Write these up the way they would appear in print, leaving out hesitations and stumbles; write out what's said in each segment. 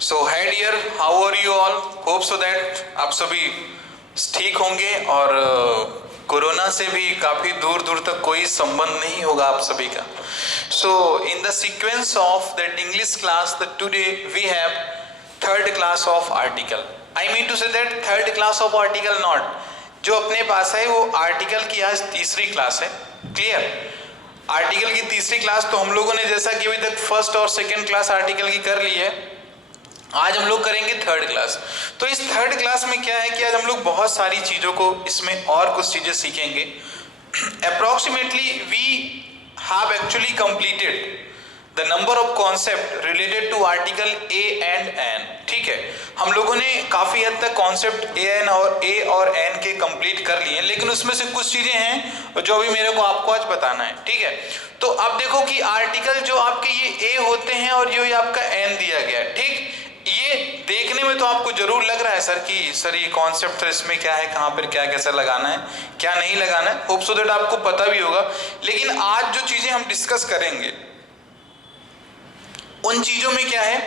So hi dear, how are you all? Hope so that आप सभी ठीक होंगे और कोरोना से भी काफ़ी दूर दूर तक कोई संबंध नहीं होगा आप सभी का। So in the sequence of that English class that today we have third class of article. I mean to say that third class of article not, जो अपने पास है वो आर्टिकल की आज तीसरी क्लास है। क्लियर? आर्टिकल की तीसरी क्लास तो हम लोगों ने जैसा कि अभी तक फर्स्ट और सेकेंड क्लास आर्टिकल की कर ली है, आज हम लोग करेंगे थर्ड क्लास। तो इस थर्ड क्लास में क्या है कि आज हम लोग बहुत सारी चीज़ों को इसमें और कुछ चीज़ें सीखेंगे। Approximately we have actually completed the number of concept related to article a and an. ठीक है, हम लोगों ने काफ़ी हद तक कॉन्सेप्ट ए और एन के कंप्लीट कर लिए, लेकिन उसमें से कुछ चीज़ें हैं जो अभी मेरे को आपको आज बताना है। ठीक है, तो अब देखो कि आर्टिकल जो आपके ये ए होते हैं और जो ये आपका एन दिया गया है, ठीक, ये देखने में तो आपको जरूर लग रहा है सर कि सर ये कॉन्सेप्ट इसमें क्या है, कहाँ पर क्या कैसा लगाना है, क्या नहीं लगाना है। होप सो दैट आपको पता भी होगा, लेकिन आज जो चीज़ें हम डिस्कस करेंगे उन चीज़ों में क्या है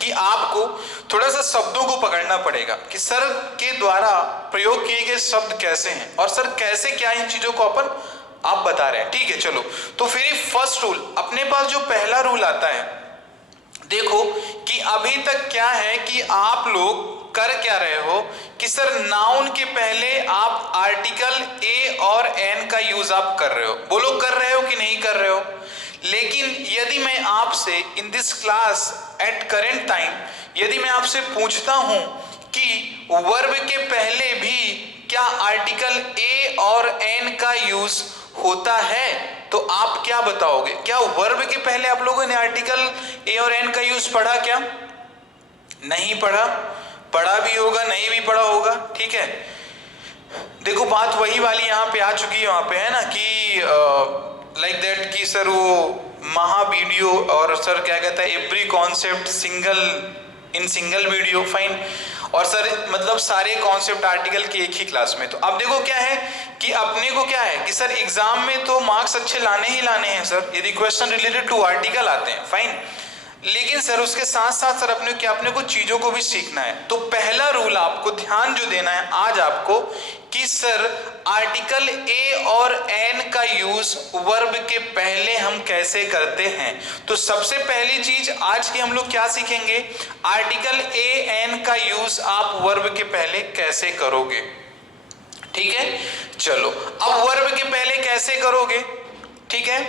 कि आपको थोड़ा सा शब्दों को पकड़ना पड़ेगा कि सर के द्वारा प्रयोग किए गए शब्द कैसे हैं और सर कैसे क्या इन चीज़ों को आप बता रहे हैं। ठीक है, चलो तो फिर फर्स्ट रूल अपने पास जो पहला रूल आता है, देखो कि अभी तक क्या है कि आप लोग कर क्या रहे हो कि सर नाउन के पहले आप आर्टिकल ए और एन का यूज आप कर रहे हो। बोलो कर रहे हो कि नहीं कर रहे हो? लेकिन यदि मैं आपसे in this class at current time यदि मैं आपसे पूछता हूं कि वर्ब के पहले भी क्या आर्टिकल ए और एन का यूज होता है, तो आप क्या बताओगे? क्या वर्ब के पहले आप लोगों ने आर्टिकल ए और एन का यूज पढ़ा? क्या नहीं पढ़ा? पढ़ा भी होगा, नहीं भी पढ़ा होगा। ठीक है, देखो बात वही वाली यहाँ पे आ चुकी है, वहां पे है ना कि लाइक दैट कि सर वो महा वीडियो और सर क्या कहता है every concept in single video, fine, और सर मतलब सारे कॉन्सेप्ट आर्टिकल की एक ही क्लास में। तो अब देखो क्या है कि अपने को क्या है कि सर एग्जाम में तो मार्क्स अच्छे लाने ही लाने हैं सर, यदि क्वेश्चन रिलेटेड टू आर्टिकल आते हैं, फाइन, लेकिन सर उसके साथ साथ सर अपने को चीजों को भी सीखना है। तो पहला रूल आपको ध्यान जो देना है आज आपको कि सर आर्टिकल ए और एन का यूज वर्ब के पहले हम कैसे करते हैं। तो सबसे पहली चीज आज की हम लोग क्या सीखेंगे, आर्टिकल ए एन का यूज आप वर्ब के पहले कैसे करोगे। ठीक है, चलो अब वर्ब के पहले कैसे करोगे? ठीक है,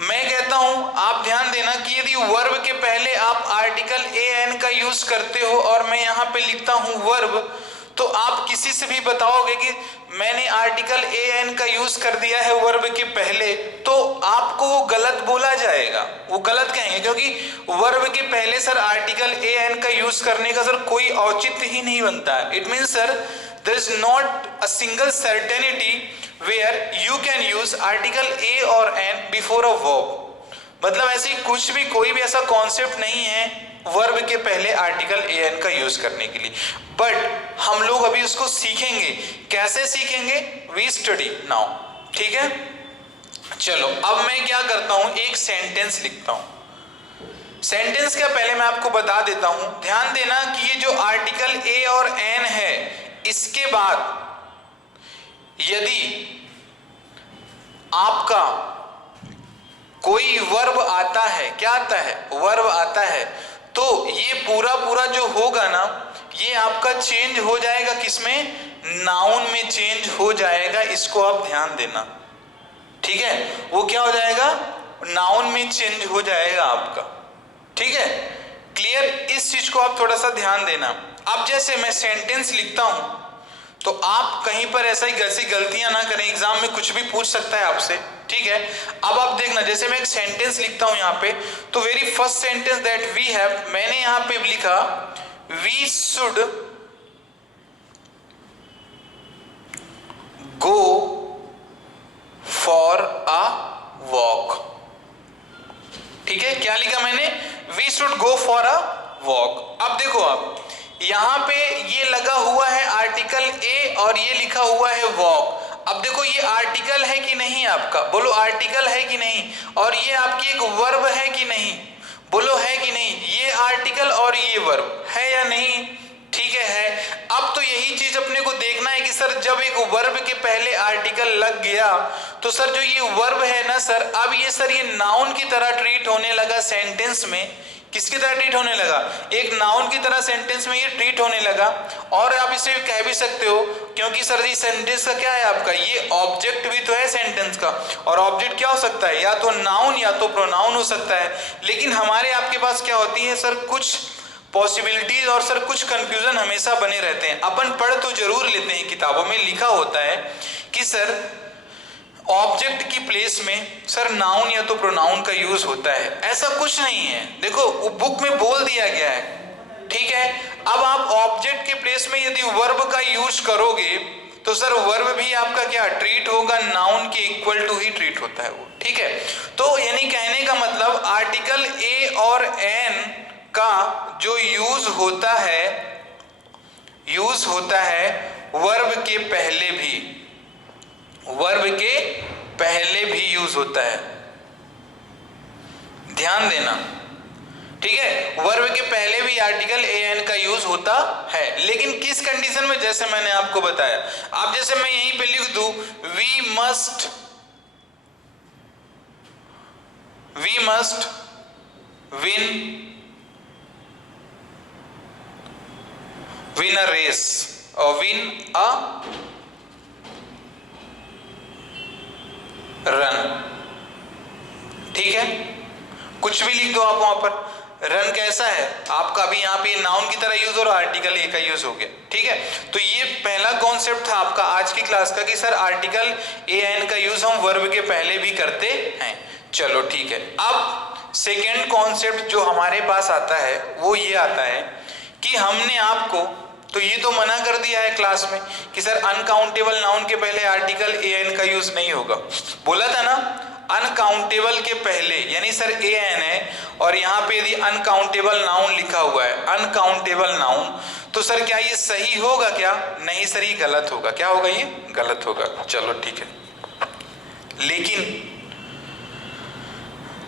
मैं कहता हूं आप ध्यान देना कि यदि वर्ब के पहले आप आर्टिकल ए एन का यूज करते हो और मैं यहां पे लिखता हूं वर्ब, तो आप किसी से भी बताओगे कि मैंने आर्टिकल ए एन का यूज कर दिया है वर्ब के पहले, तो आपको वो गलत बोला जाएगा, वो गलत कहेंगे, क्योंकि वर्ब के पहले सर आर्टिकल ए एन का यूज करने का सर कोई औचित्य ही नहीं बनता है। It means sir there is not a single certainty where you can use article a or n before a verb। मतलब ऐसी कुछ भी कोई भी ऐसा कॉन्सेप्ट नहीं है वर्ब के पहले आर्टिकल ए एन का यूज करने के लिए, बट हम लोग अभी उसको सीखेंगे। कैसे सीखेंगे? We study now. ठीक है, चलो अब मैं क्या करता हूं, एक सेंटेंस लिखता हूं। सेंटेंस क्या पहले मैं आपको बता देता हूं, ध्यान देना कि ये जो आर्टिकल ए और एन है इसके बाद यदि आपका कोई वर्ब आता है, क्या आता है, वर्ब आता है, तो ये पूरा जो होगा ना ये आपका चेंज हो जाएगा, किसमें? नाउन में चेंज हो जाएगा। इसको आप ध्यान देना। ठीक है, वो क्या हो जाएगा? नाउन में चेंज हो जाएगा आपका। ठीक है, क्लियर? इस चीज को आप थोड़ा सा ध्यान देना। अब जैसे मैं सेंटेंस लिखता हूं तो आप कहीं पर ऐसी गलतियां ना करें, एग्जाम में कुछ भी पूछ सकता है आपसे। ठीक है, अब आप देखना, जैसे मैं एक सेंटेंस लिखता हूं यहाँ पे, तो very first sentence that we have, मैंने यहाँ पे लिखा we should go for a walk. ठीक है, क्या लिखा मैंने? We should go for a walk. अब देखो आप यहां पे ये लगा हुआ है आर्टिकल ए और ये लिखा हुआ है वॉक। अब देखो ये आर्टिकल है कि नहीं आपका, बोलो आर्टिकल है कि नहीं, और ये आपकी एक वर्ब है कि नहीं, बोलो है कि नहीं, ये आर्टिकल और ये वर्ब है या नहीं, ठीक है। अब तो यही चीज अपने को देखना है कि सर जब एक वर्ब के पहले आर्टिकल लग गया तो सर जो ये वर्ब है ना सर, अब ये सर ये नाउन की तरह ट्रीट होने लगा सेंटेंस में। किसकी तरह ट्रीट होने लगा, एक नाउन की तरह सेंटेंस में ये ट्रीट होने लगा। और आप इसे कह भी सकते हो, क्योंकि सर जी सेंटेंस का क्या है आपका, ये ऑब्जेक्ट भी तो है सेंटेंस का, और ऑब्जेक्ट क्या हो सकता है, या तो नाउन या तो प्रोनाउन हो सकता है। लेकिन हमारे आपके पास क्या होती है सर, कुछ पॉसिबिलिटीज और सर कुछ कंफ्यूजन हमेशा बने रहते हैं। अपन पढ़ तो जरूर लेते हैं, किताबों में लिखा होता है कि सर ऑब्जेक्ट की प्लेस में सर नाउन या तो प्रोनाउन का यूज होता है, ऐसा कुछ नहीं है। देखो बुक में बोल दिया गया है, ठीक है। अब आप ऑब्जेक्ट के प्लेस में यदि वर्ब का यूज करोगे तो सर वर्ब भी आपका क्या ट्रीट होगा, नाउन के इक्वल टू ही ट्रीट होता है वो, ठीक है। तो यानी कहने का मतलब आर्टिकल ए और एन का जो यूज होता है वर्ब के पहले भी, वर्ब के पहले भी यूज होता है, ध्यान देना, ठीक है। वर्ब के पहले भी आर्टिकल ए एन का यूज होता है, लेकिन किस कंडीशन में, जैसे मैंने आपको बताया। अब जैसे मैं यहीं पे लिख दूं we must win a race और विन अ रन, ठीक है। कुछ भी लिख दो आप वहां पर। रन कैसा है आपका, अभी यहाँ पे नाउन की तरह यूज हो रहा है, आर्टिकल ए का यूज हो गया, ठीक है। तो ये पहला कॉन्सेप्ट था आपका आज की क्लास का कि सर आर्टिकल ए एन का यूज हम वर्ब के पहले भी करते हैं। चलो ठीक है। अब सेकेंड कॉन्सेप्ट जो हमारे पास आता है वो ये आता है कि हमने आपको तो ये तो मना कर दिया है क्लास में कि सर अनकाउंटेबल नाउन के पहले आर्टिकल ए एन का यूज नहीं होगा, बोला था ना। अनकाउंटेबल के पहले यानी सर ए एन है और यहाँ पे यदि अनकाउंटेबल नाउन लिखा हुआ है, अनकाउंटेबल नाउन, तो सर क्या ये सही होगा क्या, नहीं सर ये गलत होगा। क्या होगा, ये गलत होगा। चलो ठीक है।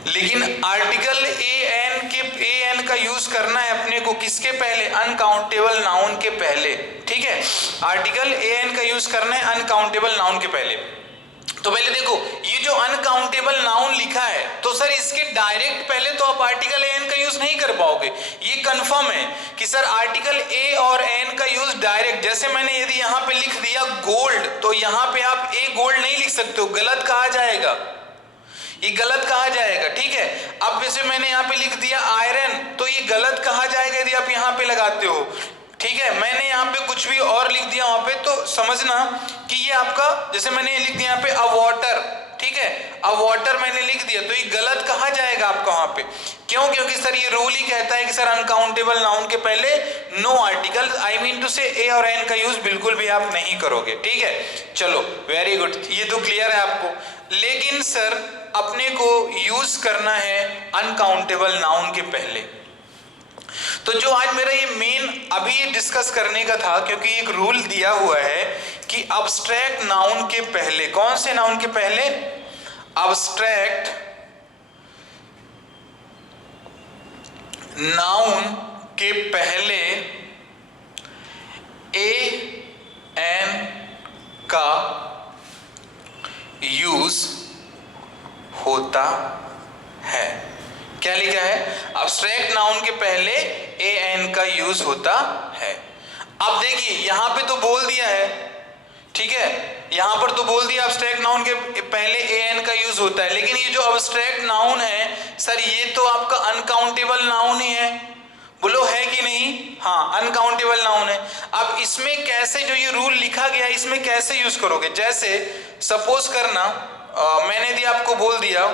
लेकिन आर्टिकल ए एन का यूज करना है अपने को किसके पहले, अनकाउंटेबल नाउन के पहले, ठीक है। आर्टिकल ए एन का यूज करना है अनकाउंटेबल नाउन के पहले। तो पहले देखो ये जो अनकाउंटेबल नाउन लिखा है तो सर इसके डायरेक्ट पहले तो आप आर्टिकल ए एन का यूज नहीं कर पाओगे, ये कंफर्म है कि सर आर्टिकल ए और एन का यूज डायरेक्ट, जैसे मैंने यदि यहाँ पे लिख दिया गोल्ड तो यहाँ पे आप ए गोल्ड नहीं लिख सकते हो, गलत कहा जाएगा, ये गलत कहा जाएगा, ठीक है। अब जैसे मैंने यहाँ पे लिख दिया आयरन तो ये गलत कहा जाएगा यदि आप यहाँ पे लगाते हो, ठीक है। मैंने यहाँ पे कुछ भी और लिख दिया वहां पे तो समझना कि ये आपका, जैसे मैंने लिख दिया यहाँ पे अ वाटर, ठीक है, अ वाटर मैंने लिख दिया तो ये गलत कहा जाएगा आपका वहां पे। क्यों, क्योंकि सर ये रूल ही कहता है कि सर अनकाउंटेबल नाउन के पहले no article, I mean to say a और एन का यूज बिल्कुल भी आप नहीं करोगे, ठीक है। चलो वेरी गुड, ये तो क्लियर है आपको। लेकिन सर अपने को यूज करना है अनकाउंटेबल नाउन के पहले। तो जो आज मेरा ये मेन अभी ये डिस्कस करने का था, क्योंकि एक रूल दिया हुआ है कि अब्स्ट्रैक्ट नाउन के पहले, कौन से नाउन के पहले, अब्स्ट्रैक्ट नाउन के पहले ए एन का यूज होता है। क्या लिखा है, अब्स्ट्रैक्ट नाउन के पहले ए एन का यूज होता है। अब देखिए यहां पे तो बोल दिया है, ठीक है, यहां पर तो बोल दिया अब्स्ट्रैक्ट नाउन के पहले ए एन का यूज होता है, लेकिन ये जो अब्स्ट्रैक्ट नाउन है सर ये तो आपका अनकाउंटेबल नाउन ही है, बोलो है कि नहीं, हाँ अनकाउंटेबल नाउन है। अब इसमें कैसे जो ये रूल लिखा गया इसमें कैसे यूज करोगे, जैसे सपोज करना मैंने यदि आपको बोल दिया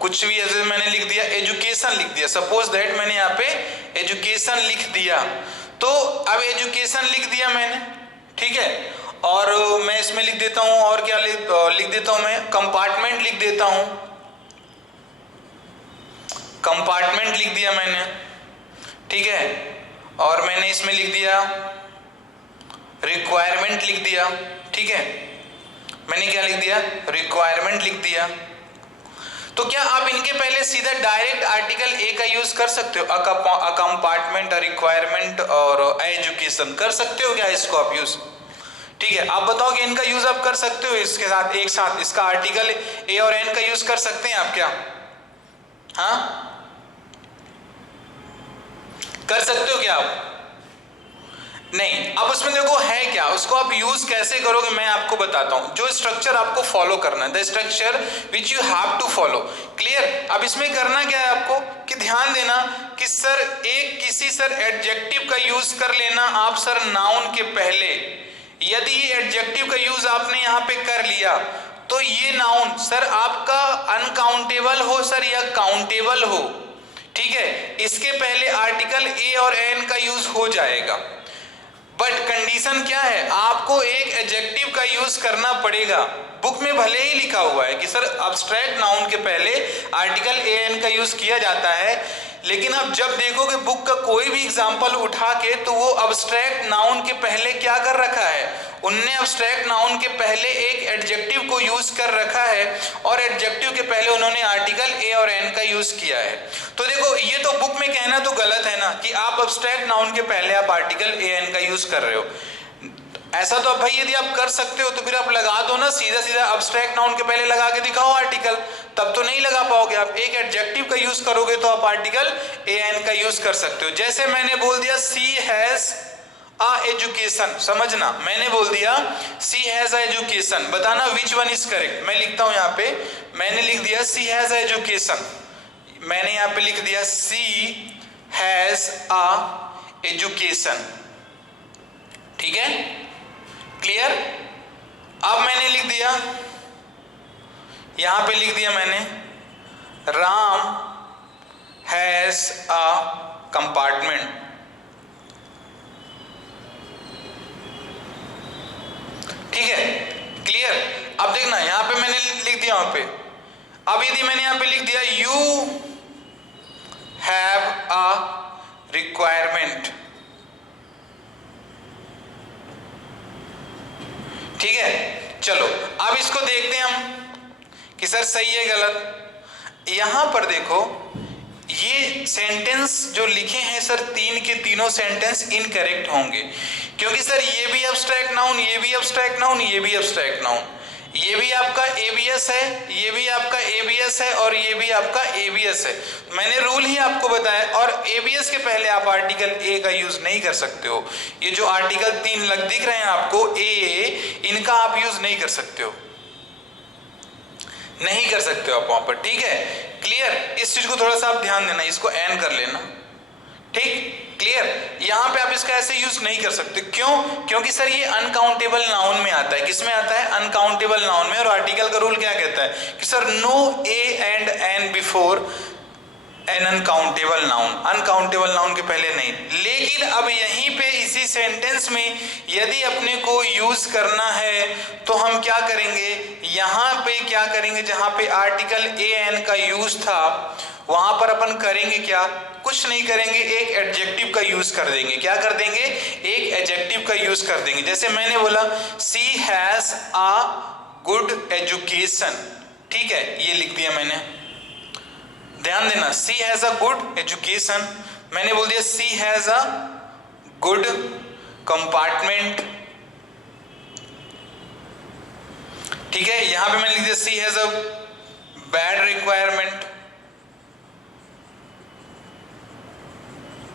कुछ भी, ऐसे मैंने लिख दिया एजुकेशन लिख दिया, सपोज दैट मैंने यहाँ पे एजुकेशन लिख दिया, तो अब एजुकेशन लिख दिया मैंने, ठीक है, और मैं इसमें लिख देता हूं, और क्या लिख देता हूं मैं, कंपार्टमेंट लिख देता हूं, कंपार्टमेंट लिख दिया मैंने, ठीक है, और मैंने इसमें लिख दिया रिक्वायरमेंट लिख दिया, ठीक है, मैंने क्या लिख दिया, रिक्वायरमेंट लिख दिया। तो क्या आप इनके पहले सीधा डायरेक्ट आर्टिकल ए का यूज कर सकते हो, अ कंपार्टमेंट, रिक्वायरमेंट और एजुकेशन, कर सकते हो क्या इसको आप यूज? ठीक है, आप बताओ कि इनका यूज आप कर सकते हो इसके साथ, एक साथ इसका आर्टिकल ए और एन का यूज कर सकते हैं आप क्या? हाँ, कर सकते हो क्या आप? नहीं। अब उसमें देखो है क्या, उसको आप यूज कैसे करोगे मैं आपको बताता हूं, जो स्ट्रक्चर आपको फॉलो करना है, the structure which you have to follow. Clear? अब इसमें करना क्या है आपको कि ध्यान देना कि सर एक किसी सर एडजेक्टिव का यूज कर लेना आप सर नाउन के पहले। यदि ये एडजेक्टिव का यूज आपने यहां पे कर लिया तो ये नाउन सर आपका अनकाउंटेबल हो सर या काउंटेबल हो, ठीक है, इसके पहले आर्टिकल ए और एन का यूज हो जाएगा। बट कंडीशन क्या है, आपको एक एडजेक्टिव का यूज करना पड़ेगा। बुक में भले ही लिखा हुआ है कि सर अब्स्ट्रैक्ट नाउन के पहले आर्टिकल ए एन का यूज किया जाता है, लेकिन आप जब देखोगे बुक का कोई भी एग्जांपल उठा के तो वो अब्स्ट्रैक्ट नाउन के पहले क्या कर रखा है, उनने अब्स्ट्रैक्ट नाउन के पहले एक एडजेक्टिव को यूज कर रखा है और एडजेक्टिव के पहले उन्होंने आर्टिकल ए और एन का यूज किया है। तो देखो ये तो बुक में कहना तो गलत है ना कि आप अब्स्ट्रैक्ट नाउन के पहले आप आर्टिकल ए एन का यूज कर रहे हो। ऐसा तो भाई यदि आप कर सकते हो तो फिर आप लगा दो ना, सीधा सीधा अब्स्ट्रैक्ट नाउन के पहले लगा के दिखाओ आर्टिकल, तब तो नहीं लगा पाओगे आप। एक एडजेक्टिव का यूज करोगे तो आप आर्टिकल ए एन का यूज कर सकते हो। जैसे मैंने बोल दिया सी हैज अ एजुकेशन, समझना, मैंने बोल दिया सी हैज अ एजुकेशन, बताना विच वन इज करेक्ट। मैं लिखता हूं यहां पे, मैंने लिख दिया सी हैज अ एजुकेशन, मैंने यहां पे लिख दिया सी हैज अ एजुकेशन, ठीक है, क्लियर? अब मैंने लिख दिया, यहां पे लिख दिया मैंने राम हैज अ कंपार्टमेंट, ठीक है, क्लियर? अब देखना यहां पे मैंने लिख दिया वहां पे। अब यदि मैंने यहां पे लिख दिया यू हैव अ रिक्वायरमेंट, ठीक है, चलो अब इसको देखते हैं हम कि सर सही है गलत। यहां पर देखो ये सेंटेंस जो लिखे हैं सर तीन के तीनों सेंटेंस इनकरेक्ट होंगे, क्योंकि सर ये भी अब्स्ट्रैक्ट नाउन, ये भी अब्स्ट्रैक्ट नाउन, ये भी अब्स्ट्रैक्ट नाउन, ये भी आपका एबीएस है, ये भी आपका एबीएस है और ये भी आपका एबीएस है। मैंने रूल ही आपको बताया, और एबीएस के पहले आप आर्टिकल ए का यूज नहीं कर सकते हो। ये जो आर्टिकल 3 दिख रहे हैं आपको ए, इनका आप यूज नहीं कर सकते हो, नहीं कर सकते हो आप वहां पर, ठीक है, क्लियर? इस चीज को थोड़ा सा आप ध्यान देना, इसको एन कर लेना, ठीक, क्लियर? यहां पे आप इसका ऐसे यूज नहीं कर सकते, क्यों? क्योंकि सर ये अनकाउंटेबल नाउन में आता है। किस में आता है? अनकाउंटेबल नाउन में। और आर्टिकल का रूल क्या कहता है कि sir no a and an before an uncountable noun, uncountable noun के पहले नहीं। लेकिन अब यहीं पे इसी सेंटेंस में यदि अपने को यूज करना है तो हम क्या करेंगे, यहां पे क्या करेंगे, जहां पे आर्टिकल ए एन का यूज था वहां पर अपन करेंगे क्या, कुछ नहीं करेंगे, एक एडजेक्टिव का यूज कर देंगे। क्या कर देंगे? एक एडजेक्टिव का यूज कर देंगे। जैसे मैंने बोला सी हैज अ गुड एजुकेशन, ठीक है, ये लिख दिया मैंने, ध्यान देना, सी हैज अ गुड एजुकेशन, मैंने बोल दिया सी हैज अ गुड कंपार्टमेंट, ठीक है, यहां पे मैंने लिख दिया सी हैज अ बैड रिक्वायरमेंट,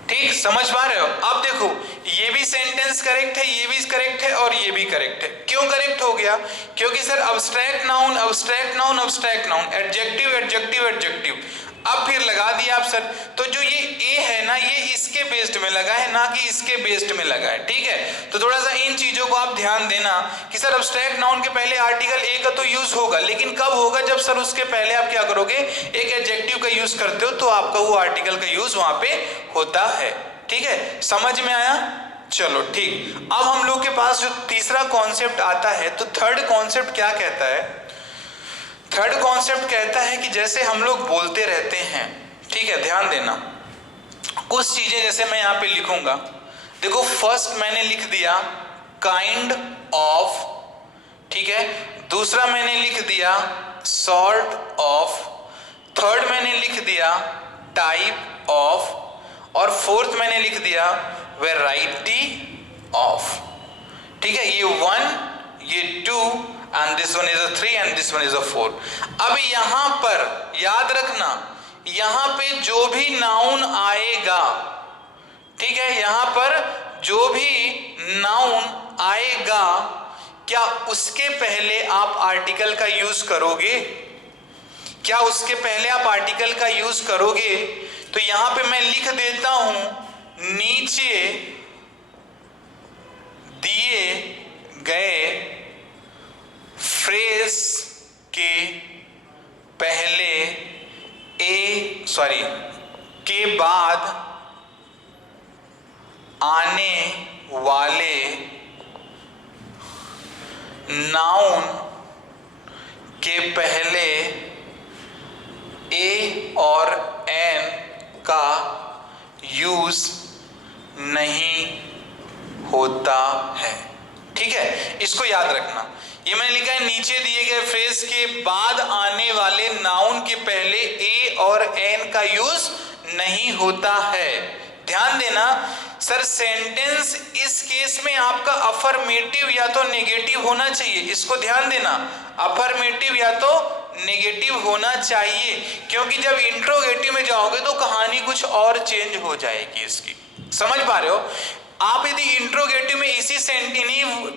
ठीक, समझ पा रहे हो? अब देखो ये भी सेंटेंस करेक्ट है, ये भी करेक्ट है और ये भी करेक्ट है। क्यों करेक्ट हो गया? क्योंकि sir abstract noun, abstract noun, abstract noun, adjective, adjective, adjective, अब फिर लगा दिया आप सर। तो जो ये ए है ना, ये इसके बेस्ड में लगा है, ना कि इसके बेस्ड में लगा है, ठीक है? तो थोड़ा सा इन चीजों को आप ध्यान देना कि सर अब्स्ट्रैक्ट नाउन के पहले आर्टिकल ए का तो यूज होगा, लेकिन कब होगा? जब सर उसके पहले आप क्या करोगे, एक एडजेक्टिव का यूज करते हो तो आपका वो आर्टिकल का यूज वहां पे होता है, ठीक है, समझ में आया? चलो ठीक। अब हम लोग के पास जो तीसरा कॉन्सेप्ट आता है, तो थर्ड कॉन्सेप्ट क्या कहता है? थर्ड कॉन्सेप्ट कहता है कि जैसे हम लोग बोलते रहते हैं, ठीक है, ध्यान देना, कुछ चीजें जैसे मैं यहां पे लिखूंगा, देखो फर्स्ट मैंने लिख दिया काइंड ऑफ, ठीक है, दूसरा मैंने लिख दिया सॉर्ट ऑफ, थर्ड मैंने लिख दिया टाइप ऑफ, और फोर्थ मैंने लिख दिया वैरायटी ऑफ। ठीक है, ये 1, ये 2 and this one is a 3 and this one is a 4। अब यहां पर याद रखना, यहां पे जो भी नाउन आएगा, ठीक है, यहां पर जो भी नाउन आएगा, क्या उसके पहले आप आर्टिकल का यूज करोगे? क्या उसके पहले आप आर्टिकल का यूज करोगे? तो यहां पे मैं लिख देता हूं नीचे दिए गए फ्रेज के पहले के बाद आने वाले नाउन के पहले ए और एन का यूज नहीं होता है। ठीक है, इसको याद रखना। ये मैंने लिखा है नीचे दिए गए फ्रेज के बाद आने वाले नाउन के पहले ए और एन का यूज नहीं होता है। ध्यान देना सर, सेंटेंस इस केस में आपका अफर्मेटिव या तो नेगेटिव होना चाहिए, इसको ध्यान देना, अफर्मेटिव या तो नेगेटिव होना चाहिए, क्योंकि जब इंट्रोगेटिव में जाओगे तो कहानी कुछ और चेंज हो जाएगी इसकी। समझ पा रहे हो? आप यदि इंट्रोगेटिव में इसी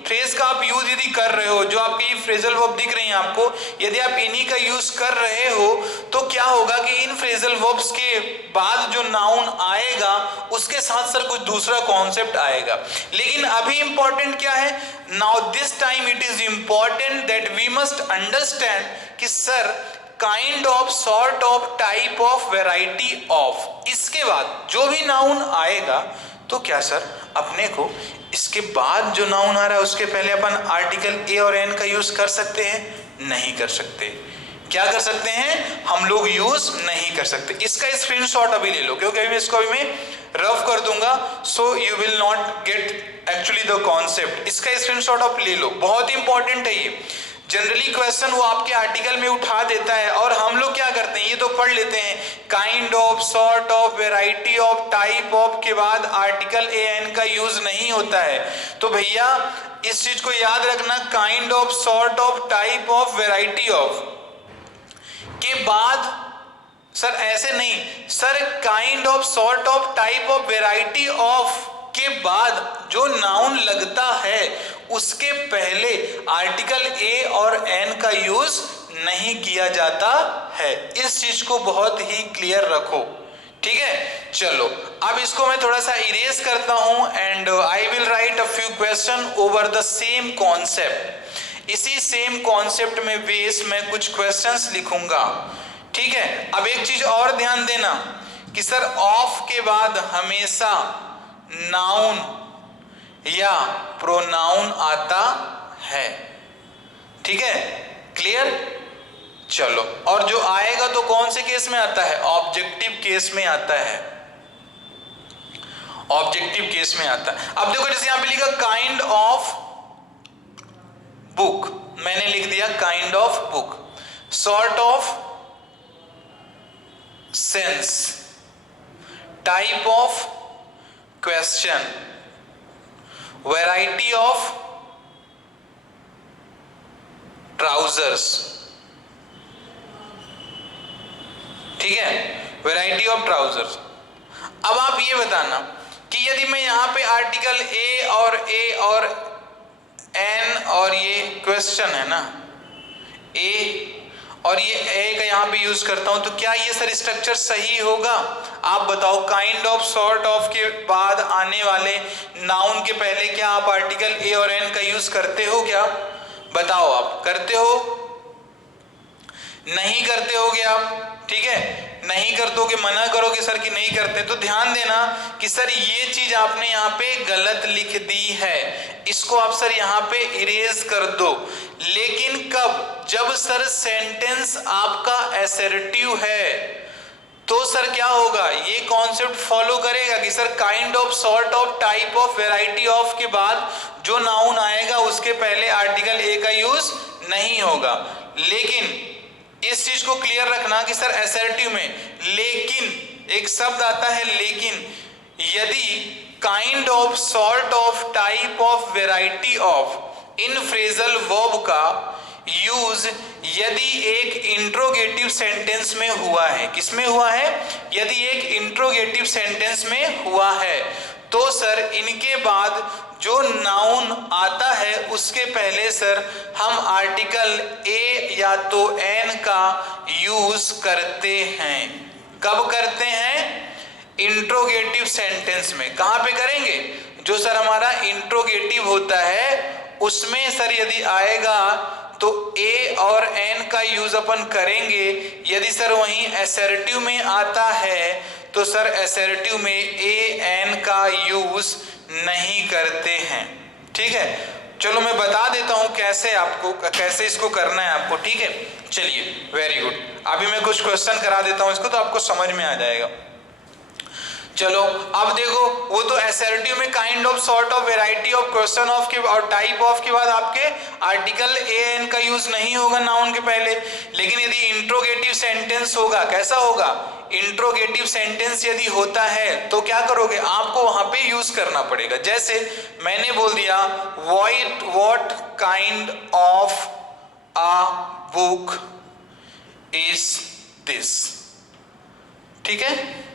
फ्रेज का आप यूज यदि कर रहे हो, जो आपके फ्रेजल वर्ब दिख रही हैं आपको, यदि आप इन्हीं का यूज कर रहे हो तो क्या होगा कि इन फ्रेजल वर्ब्स के बाद जो नाउन आएगा उसके साथ सर कुछ दूसरा कॉन्सेप्ट आएगा। लेकिन अभी इंपॉर्टेंट क्या है, now this time it is important that we must understand कि sir kind of, sort of, type of, variety of, इसके बाद जो भी नाउन आएगा तो क्या सर अपने को इसके बाद जो नाउन आ रहा है उसके पहले अपन आर्टिकल ए और एन का यूज कर सकते हैं? नहीं कर सकते। क्या कर सकते हैं? हम लोग यूज नहीं कर सकते। इसका स्क्रीनशॉट अभी ले लो, क्योंकि अभी इसको अभी मैं रफ कर दूंगा, so you will not get actually the concept. इसका स्क्रीनशॉट आप ले लो, बहुत इंपॉर्टेंट है ये। जनरली क्वेश्चन वो आपके आर्टिकल में उठा देता है और हम लोग क्या करते हैं, ये तो पढ़ लेते हैं, kind of, sort of, variety of, type of के बाद आर्टिकल ए एन का यूज नहीं होता है। तो भैया इस चीज को याद रखना, kind of, sort of, type of, variety of के बाद सर ऐसे नहीं, sir kind of, sort of, type of, variety of के बाद जो नाउन लगता है उसके पहले आर्टिकल ए और एन का यूज नहीं किया जाता है। इस चीज को बहुत ही क्लियर रखो। ठीक है, चलो अब इसको मैं थोड़ा सा इरेज करता हूं and I will write a few question over the same concept. इसी सेम कॉन्सेप्ट में बेस मैं कुछ क्वेश्चंस लिखूंगा। ठीक है, अब एक चीज और ध्यान देना कि सर ऑफ के बाद हमेशा नाउन या प्रोनाउन आता है। ठीक है, क्लियर? चलो, और जो आएगा तो कौन से केस में आता है? ऑब्जेक्टिव केस में आता है, ऑब्जेक्टिव केस में आता है। अब देखो जैसे यहां पे लिखा काइंड ऑफ बुक, मैंने लिख दिया kind of book, sort of sense, type of question, variety of trousers. ठीक है, वैरायटी ऑफ ट्राउजर्स। अब आप ये बताना कि यदि मैं यहां पे आर्टिकल ए और एन और ये क्वेश्चन है ना, ए और ये ए का यहां पे यूज करता हूं, तो क्या ये सर स्ट्रक्चर सही होगा? आप बताओ, काइंड ऑफ, सॉर्ट ऑफ के बाद आने वाले नाउन के पहले क्या आप आर्टिकल ए और एन का यूज करते हो? क्या बताओ, आप करते हो? नहीं करते होगे आप? ठीक है, नहीं करते, मना करोगे सर कि नहीं करते, तो ध्यान देना कि सर ये चीज आपने यहाँ पे गलत लिख दी है, इसको आप सर यहाँ पे इरेज कर दो। लेकिन कब? जब सर सेंटेंस आपका असर्टिव है, तो सर क्या होगा, ये कॉन्सेप्ट फॉलो करेगा कि sir kind of, sort of, type of, variety of के बाद जो नाउन आएगा उसके पहले आर्टिकल ए का यूज नहीं होगा। लेकिन इस चीज को क्लियर रखना कि सर असर्टिव में लेकिन एक शब्द आता है लेकिन, यदि kind of, sort of, type of, variety of in phrasal verb का यूज यदि एक इंट्रोगेटिव सेंटेंस में हुआ है, किसमें हुआ है, यदि एक इंट्रोगेटिव सेंटेंस में हुआ है, तो सर इनके बाद जो नाउन आता है उसके पहले सर हम आर्टिकल ए या तो एन का यूज करते हैं। कब करते हैं, इंट्रोगेटिव सेंटेंस में। कहां पे करेंगे, जो सर हमारा इंट्रोगेटिव होता है उसमें सर यदि आएगा तो ए और एन का यूज अपन करेंगे। यदि सर वहीं असर्टिव में आता है तो सर असर्टिव में ए एन का यूज नहीं करते हैं। ठीक है, चलो मैं बता देता हूं कैसे आपको, कैसे इसको करना है आपको। ठीक है, चलिए, वेरी गुड। अभी मैं कुछ क्वेश्चन करा देता हूं इसको, तो आपको समझ में आ जाएगा। चलो अब देखो, वो तो असर्टिव में kind of, sort of, variety of, question of के और टाइप ऑफ के बाद आपके आर्टिकल ए एन का यूज नहीं होगा नाउन के पहले। लेकिन यदि इंट्रोगेटिव सेंटेंस होगा, कैसा होगा, इंट्रोगेटिव सेंटेंस यदि होता है तो क्या करोगे, आपको वहां पे यूज करना पड़ेगा। जैसे मैंने बोल दिया what kind of a book is this. ठीक है,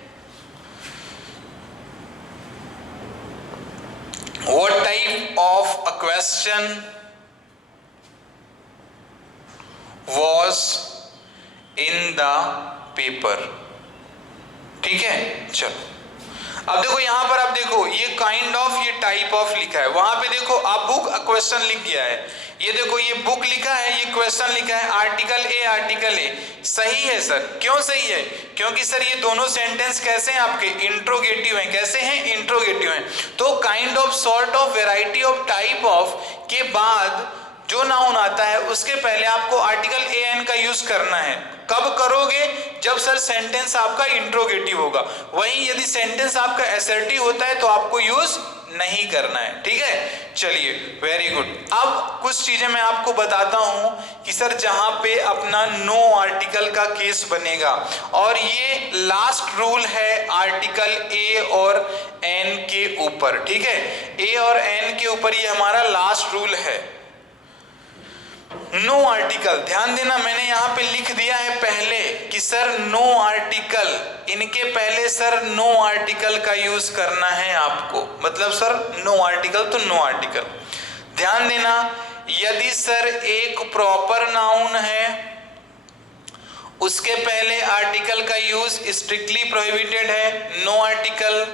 what type of a question was in the paper। ठीक है, चलो अब देखो यहां पर, आप देखो ये काइंड ऑफ, ये टाइप ऑफ लिखा है, वहां पे देखो आप बुक क्वेश्चन लिख गया है, ये देखो ये बुक लिखा है, ये क्वेश्चन लिखा है, आर्टिकल ए, आर्टिकल ए। सही है सर, क्यों सही है, क्योंकि सर ये दोनों सेंटेंस कैसे हैं आपके, इंट्रोगेटिव हैं। कैसे हैं, इंट्रोगेटिव हैं। तो kind of, sort of, variety of, type of के बाद जो नाउन आता है उसके पहले आपको आर्टिकल ए एन का यूज करना है। कब करोगे, जब सर सेंटेंस आपका इंट्रोगेटिव होगा। वहीं यदि सेंटेंस आपका असर्टिव होता है तो आपको यूज नहीं करना है। ठीक है, चलिए, वेरी गुड। अब कुछ चीजें मैं आपको बताता हूं कि सर जहां पे अपना नो आर्टिकल का केस बनेगा, और ये लास्ट रूल है आर्टिकल ए और एन के ऊपर। ठीक है, ए और एन के ऊपर ये हमारा लास्ट रूल है। नो आर्टिकल, ध्यान देना, मैंने यहां पे लिख दिया है पहले कि सर नो आर्टिकल, इनके पहले सर नो आर्टिकल का यूज करना है आपको। मतलब सर नो आर्टिकल तो नो आर्टिकल। ध्यान देना, यदि सर एक प्रॉपर नाउन है उसके पहले आर्टिकल का यूज स्ट्रिक्टली प्रोहिबिटेड है, नो आर्टिकल।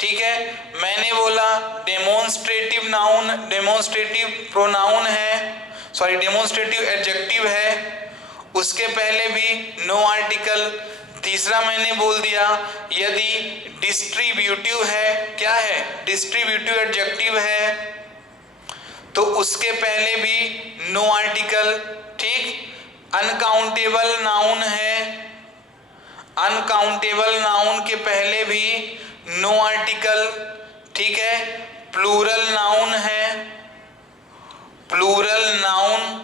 ठीक है, मैंने बोला डेमोन्स्ट्रेटिव नाउन, डेमोन्स्ट्रेटिव प्रोनाउन है, सॉरी डेमोन्स्ट्रेटिव एडजेक्टिव है, उसके पहले भी नो आर्टिकल। तीसरा मैंने बोल दिया यदि डिस्ट्रीब्यूटिव है, क्या है, डिस्ट्रीब्यूटिव एडजेक्टिव है, तो उसके पहले भी नो आर्टिकल। ठीक, अनकाउंटेबल नाउन है, अनकाउंटेबल नाउन के पहले भी नो आर्टिकल। ठीक है, प्लूरल नाउन है, प्लूरल नाउन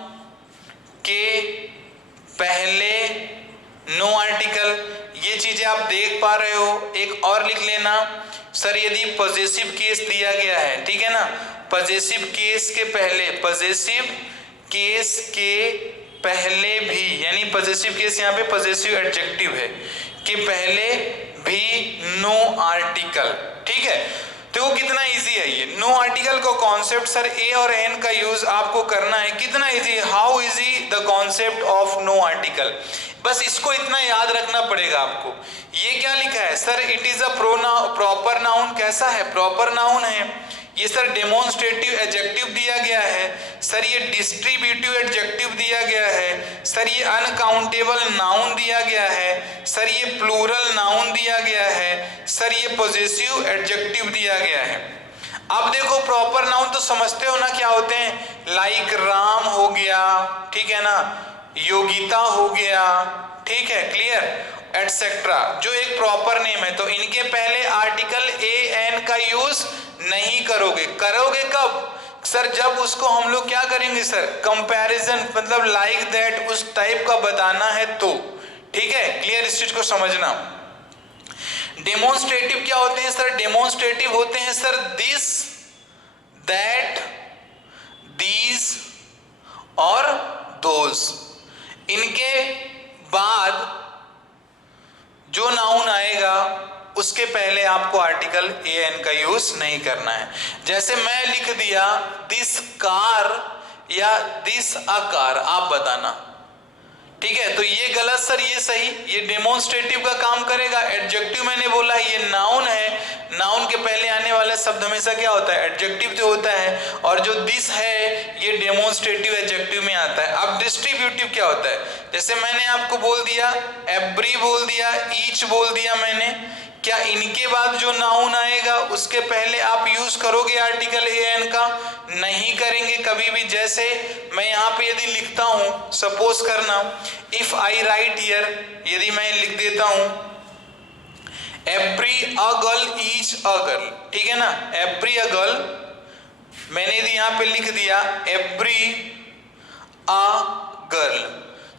के पहले नो आर्टिकल। ये चीजें आप देख पा रहे हो। एक और लिख लेना सर, यदि पॉजेसिव केस दिया गया है, ठीक है ना, पॉजेसिव केस के पहले, पॉजेसिव केस के पहले भी, यानी पॉजेसिव केस यहाँ पे पॉजेसिव एडजेक्टिव है, के पहले भी नो आर्टिकल। ठीक है, तो कितना इजी है ये नो आर्टिकल को कॉन्सेप्ट। सर ए और एन का यूज आपको करना है, कितना easy, how easy the concept of no article. बस इसको इतना याद रखना पड़ेगा आपको। ये क्या लिखा है sir, it is a proper noun. कैसा है, प्रॉपर नाउन है। ये सर डेमोन्स्ट्रेटिव एडजेक्टिव दिया गया है, सर ये डिस्ट्रीब्यूटिव एडजेक्टिव दिया गया है, सर ये अनकाउंटेबल नाउन दिया गया है, सर ये प्लूरल नाउन दिया गया है, सर ये पॉजेसिव एडजेक्टिव दिया गया है। अब देखो प्रॉपर नाउन तो समझते हो ना क्या होते हैं, लाइक राम हो गया, ठीक है ना, योगिता हो गया, ठीक है, क्लियर। एटसेट्रा जो एक प्रॉपर नेम है, तो इनके पहले आर्टिकल ए एन का यूज नहीं करोगे। करोगे कब सर? जब उसको हम लोग क्या करेंगे सर, कंपैरिजन, मतलब लाइक दैट उस टाइप का बताना है तो। ठीक है, क्लियर? इस चीज को समझना। डेमोन्स्ट्रेटिव क्या होते हैं सर? डेमोन्स्ट्रेटिव होते हैं सर दिस, दैट, दीज और दोज। इनके बाद जो नाउन आएगा उसके पहले आपको आर्टिकल ए एन का यूज नहीं करना है। जैसे मैं लिख दिया दिस कार या दिस अ कार, आप बताना। ठीक है, तो ये गलत सर, ये सही, ये डेमोन्स्ट्रेटिव का काम करेगा। एडजेक्टिव मैंने बोला ये नाउन है, नाउन के पहले आने वाला शब्द हमेशा क्या होता है? एडजेक्टिव जो होता है, और जो दिस है ये डेमोन्स्ट्रेटिव एडजेक्टिव में आता है। अब डिस्ट्रीब्यूटिव क्या होता है? जैसे मैंने आपको बोल दिया एवरी बोल दिया, ईच बोल दिया मैंने, क्या इनके बाद जो नाउन आएगा उसके पहले आप यूज करोगे आर्टिकल ए एन का? नहीं करेंगे कभी भी। जैसे मैं यहाँ पे यदि लिखता हूं, सपोज करना इफ आई राइट हियर, यदि मैं लिख देता हूं every a girl each a girl, ठीक है ना, एवरी अ गर्ल, मैंने यदि यहाँ पे लिख दिया एवरी अ गर्ल,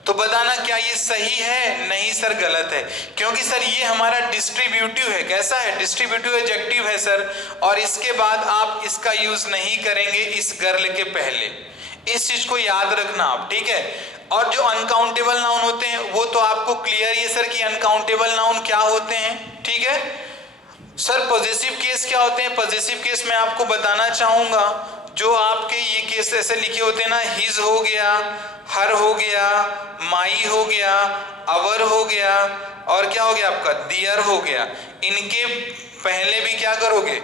तो बताना क्या ये सही है? नहीं सर, गलत है, क्योंकि सर ये हमारा डिस्ट्रीब्यूटिव है। कैसा है? डिस्ट्रीब्यूटिव एडजेक्टिव है सर, और इसके बाद आप इसका यूज नहीं करेंगे इस गर्ल के पहले। इस चीज को याद रखना आप, ठीक है। और जो अनकाउंटेबल नाउन होते हैं वो तो आपको क्लियर है सर कि अनकाउंटेबल नाउन क्या होते हैं, ठीक है सर। पॉजिटिव केस क्या होते हैं? पॉजिटिव केस मैं आपको बताना चाहूंगा, जो आपके ये केस ऐसे लिखे होते हैं ना, हिज हो गया, हर हो गया, माई हो गया, अवर हो गया, और क्या हो गया आपका दियर हो गया। इनके पहले भी क्या करोगे?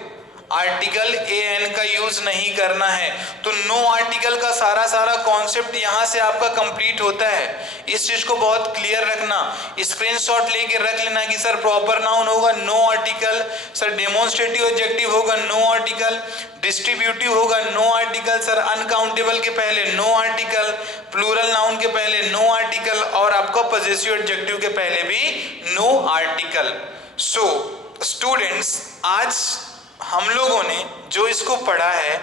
आर्टिकल ए एन का यूज नहीं करना है। तो नो आर्टिकल का सारा कॉन्सेप्ट यहां से आपका कंप्लीट होता है। इस चीज को बहुत क्लियर रखना, स्क्रीनशॉट लेके रख लेना कि सर प्रॉपर नाउन होगा no article, sir demonstrative adjective होगा नो आर्टिकल, डिस्ट्रीब्यूटिव होगा नो आर्टिकल, सर अनकाउंटेबल के पहले नो आर्टिकल, प्लूरल नाउन के पहले नो आर्टिकल, और आपका पॉजेसिव एडजेक्टिव के पहले भी नो आर्टिकल। सो स्टूडेंट्स, आज हम लोगों ने जो इसको पढ़ा है,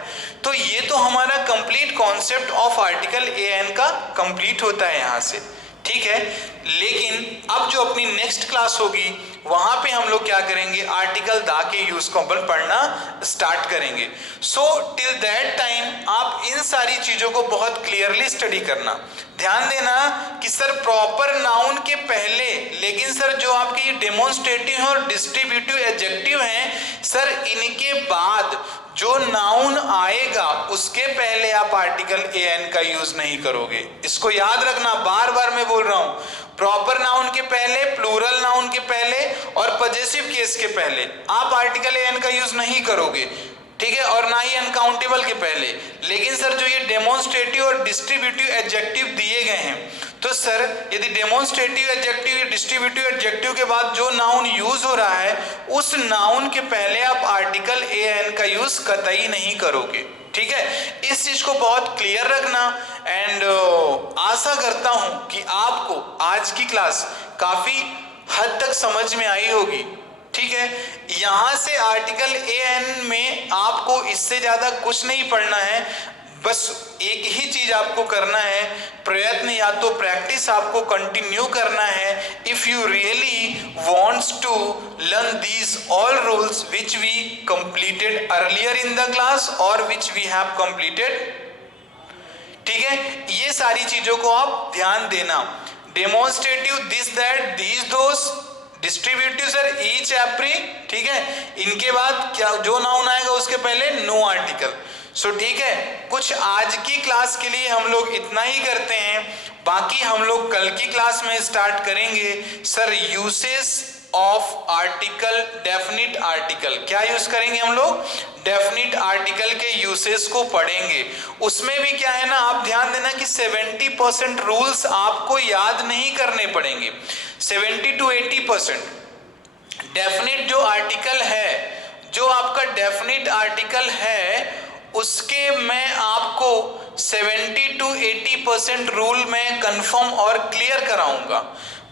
तो ये तो हमारा complete concept of article a an का कंप्लीट होता है यहाँ से, ठीक है। लेकिन अब जो अपनी नेक्स्ट क्लास होगी वहां पे हम लोग क्या करेंगे? आर्टिकल दा के यूज को अपन पढ़ना स्टार्ट करेंगे। सो टिल दैट टाइम आप इन सारी चीजों को बहुत क्लियरली स्टडी करना। ध्यान देना कि सर प्रॉपर नाउन के पहले, लेकिन सर जो आपके ये डेमोन्स्ट्रेटिव और डिस्ट्रीब्यूटिव एडजेक्टिव हैं, सर इनके बाद जो नाउन आएगा उसके पहले आप आर्टिकल ए एन का यूज नहीं करोगे। इसको याद रखना, बार बार मैं बोल रहा हूं, प्रॉपर नाउन के पहले, प्लूरल नाउन के पहले और पॉजेसिव केस के पहले आप आर्टिकल ए एन का यूज नहीं करोगे, ठीक है, और ना ही अनकाउंटेबल के पहले। लेकिन सर जो ये डेमोन्स्ट्रेटिव और डिस्ट्रीब्यूटिव एडजेक्टिव दिए गए हैं, तो सर यदि डेमोन्स्ट्रेटिव एडजेक्टिव या डिस्ट्रीब्यूटिव एडजेक्टिव के बाद जो नाउन यूज हो रहा है उस नाउन के पहले आप आर्टिकल ए एन का यूज कतई नहीं करोगे, ठीक है। इस चीज को बहुत क्लियर रखना। एंड आशा करता हूं कि आपको आज की क्लास काफी हद तक समझ में आई होगी, ठीक है। यहां से आर्टिकल ए एन में आपको इससे ज्यादा कुछ नहीं पढ़ना है, बस एक ही चीज आपको करना है, प्रयत्न या तो प्रैक्टिस आपको कंटिन्यू करना है। If you really wants to learn these all rules which we completed earlier in the class और विच वी हैव कंप्लीटेड, ठीक है। ये सारी चीजों को आप ध्यान देना। Demonstrative this that these those, distributive sir each every, ठीक है। इनके बाद क्या जो नाउन आएगा उसके पहले नो आर्टिकल। सो ठीक है, कुछ आज की क्लास के लिए हम लोग इतना ही करते हैं, बाकी हम लोग कल की क्लास में स्टार्ट करेंगे sir uses of article, definite article. क्या यूज करेंगे हम लोग? डेफिनिट आर्टिकल के यूसेस को पढ़ेंगे। उसमें भी क्या है ना, आप ध्यान देना कि 70% रूल्स आपको याद नहीं करने पड़ेंगे, 70 to 80%। डेफिनिट जो आर्टिकल है, जो आपका डेफिनिट आर्टिकल है, उसके मैं आपको 70 to 80% रूल में कंफर्म और क्लियर कराऊंगा।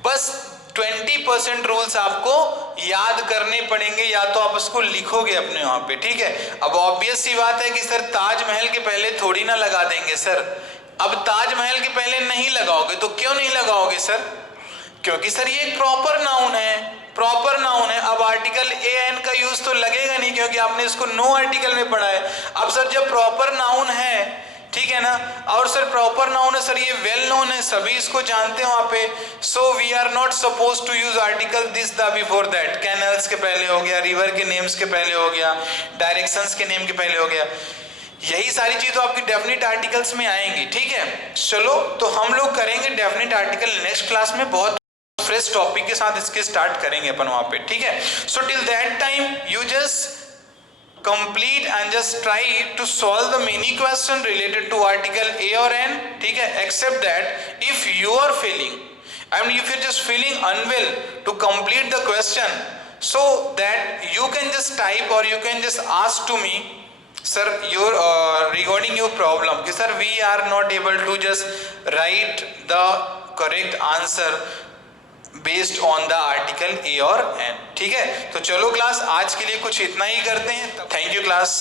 बस 20% रूल्स आपको याद करने पड़ेंगे, या तो आप उसको लिखोगे अपने वहां पे, ठीक है। अब ऑब्वियस सी बात है कि सर ताजमहल के पहले थोड़ी ना लगा देंगे सर। अब ताजमहल के पहले नहीं लगाओगे तो क्यों नहीं लगाओगे सर? क्योंकि सर ये एक प्रॉपर नाउन है, प्रॉपर नाउन है। अब आर्टिकल ए एन का यूज तो लगेगा नहीं, क्योंकि आपने इसको नो आर्टिकल में पढ़ा है। अब सर जब प्रॉपर नाउन है, ठीक है ना, और सर प्रॉपर नाउन है सर, ये वेल नोन है, सभी इसको जानते हैं वहां पे। So we are not suppose to use article this the before that. Canals के पहले हो गया, रिवर के नेम्स के पहले हो गया, डायरेक्शंस के नेम के पहले हो गया। यही सारी चीज तो आपकी डेफिनेट आर्टिकल्स में आएंगी, ठीक है। चलो तो हम लोग करेंगे डेफिनेट आर्टिकल नेक्स्ट क्लास में, बहुत फ्रेश टॉपिक के साथ इसके स्टार्ट करेंगे अपन वहां पे, ठीक है। So till that time you just complete and just try to solve the many question related to article A or N, ठीक है। except that if you are feeling, I mean if you're just feeling unwell to complete the question, so that you can just type or you can just ask to me, sir, your regarding your problem कि sir we are not able to just write the correct answer based on the article a और an, ठीक है। तो चलो class आज के लिए कुछ इतना ही करते हैं। Thank you class.